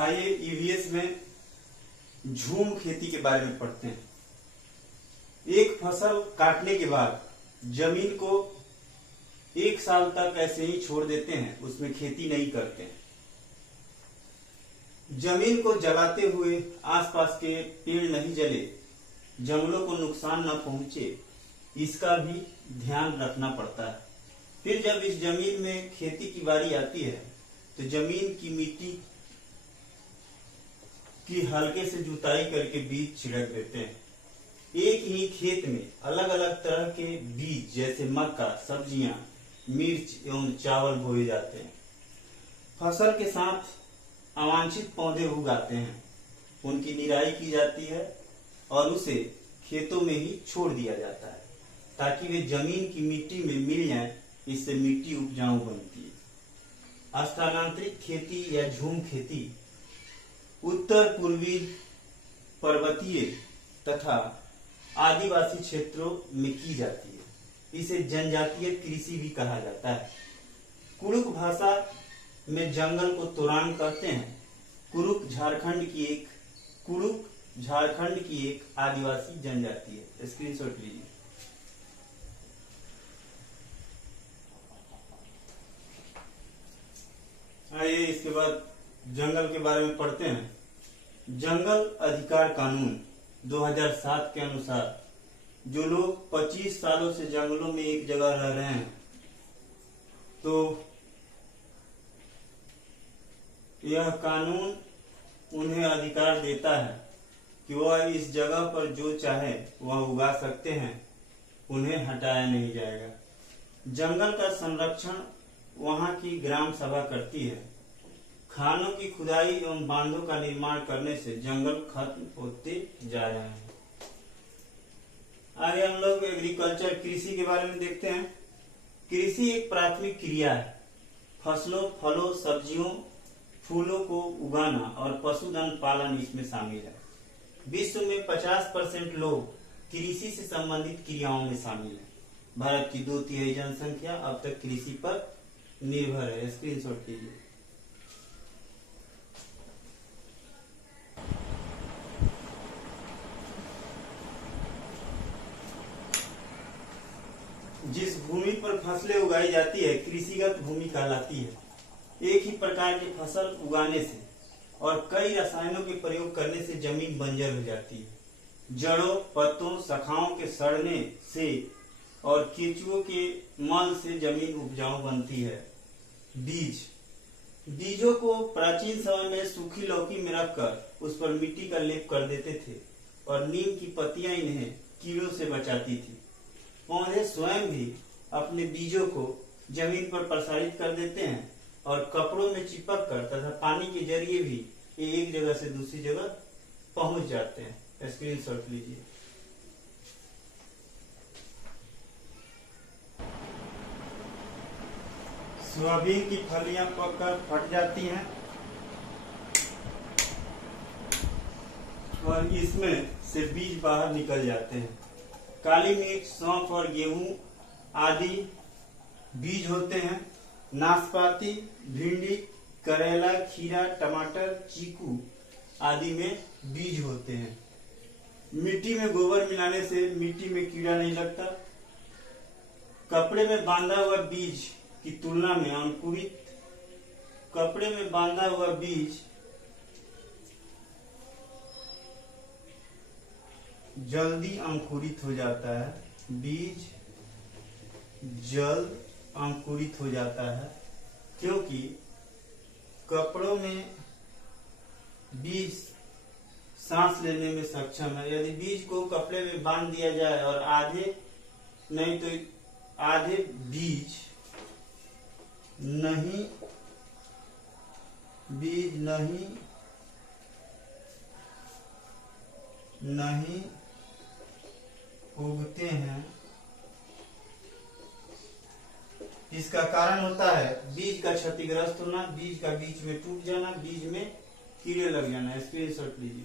आइए ईवीएस में झूम खेती के बारे में पढ़ते हैं। एक फसल काटने के बाद जमीन को 1 साल तक ऐसे ही छोड़ देते हैं, उसमें खेती नहीं करते हैं। जमीन को जलाते हुए आसपास के पेड़ नहीं जले, जंगलों को नुकसान न पहुंचे, इसका भी ध्यान रखना पड़ता है। फिर जब इस जमीन में खेती की बारी आती है तो जमीन की मिट्टी की हल्के से जुताई करके बीज छिड़क देते हैं। एक ही खेत में अलग अलग तरह के बीज जैसे मक्का, सब्जियां, मिर्च एवं चावल बोए जाते हैं। फसल के साथ अवांछित पौधे उगाते हैं, उनकी निराई की जाती है और उसे खेतों में ही छोड़ दिया जाता है ताकि वे जमीन की मिट्टी में मिल जाएं, इससे मिट्टी उपजाऊ बनती है। स्थानांतरित खेती या झूम खेती उत्तर पूर्वी पर्वतीय तथा आदिवासी क्षेत्रों में की जाती है। इसे जनजातीय कृषि भी कहा जाता है। कुड़ुक भाषा में जंगल को तोरान कहते हैं। कुड़ुक झारखंड की एक आदिवासी जनजाति है। स्क्रीनशॉट लीजिए। आइए इसके बाद जंगल के बारे में पढ़ते हैं। जंगल अधिकार कानून 2007 के अनुसार जो लोग 25 सालों से जंगलों में एक जगह रह रहे हैं तो यह कानून उन्हें अधिकार देता है कि वह इस जगह पर जो चाहे वह उगा सकते हैं, उन्हें हटाया नहीं जाएगा। जंगल का संरक्षण वहां की ग्राम सभा करती है। खानों की खुदाई एवं बांधों का निर्माण करने से जंगल खत्म होते जा रहे हैं। आगे हम लोग एग्रीकल्चर कृषि के बारे में देखते हैं। कृषि एक प्राथमिक क्रिया है। फसलों, फलों, सब्जियों, फूलों को उगाना और पशुधन पालन इसमें शामिल है। विश्व में 50% लोग कृषि से संबंधित क्रियाओं में शामिल है। भारत की 2/3 जनसंख्या अब तक कृषि पर निर्भर है। स्क्रीनशॉट लीजिए। जिस भूमि पर फसलें उगाई जाती है कृषिगत भूमि कहलाती है। एक ही प्रकार की फसल उगाने से और कई रसायनों के प्रयोग करने से जमीन बंजर हो जाती है। जड़ों, पत्तों, शाखाओं के सड़ने से और केंचुओं के मल से जमीन उपजाऊ बनती है। बीजों को प्राचीन समय में सूखी लौकी में रखकर उस पर मिट्टी का लेप कर देते थे और नीम की पत्तियां इन्हें कीड़ों से बचाती थी। पौधे स्वयं भी अपने बीजों को जमीन पर प्रसारित कर देते हैं और कपड़ों में चिपक कर तथा पानी के जरिए भी ये एक जगह से दूसरी जगह पहुंच जाते हैं। स्क्रीनशॉट लीजिए। सोयाबीन की फलियां पककर फट जाती हैं और इसमें से बीज बाहर निकल जाते हैं। काली मिर्च, सौंफ और गेहूं आदि बीज होते हैं। नाशपाती, भिंडी, करेला, खीरा, टमाटर, चीकू आदि में बीज होते हैं। मिट्टी में गोबर मिलाने से मिट्टी में कीड़ा नहीं लगता। कपड़े में बांधा हुआ बीज की तुलना में कपड़े में बांधा हुआ बीज जल्दी अंकुरित हो जाता है। बीज जल्द अंकुरित हो जाता है क्योंकि कपड़ों में बीज सांस लेने में सक्षम है। यदि बीज को कपड़े में बांध दिया जाए और आधे बीज नहीं उगते हैं। इसका कारण होता है बीज का क्षतिग्रस्त होना, बीज का बीच में टूट जाना, बीज में कीड़े लग जाना। स्क्रीनशॉट लीजिए।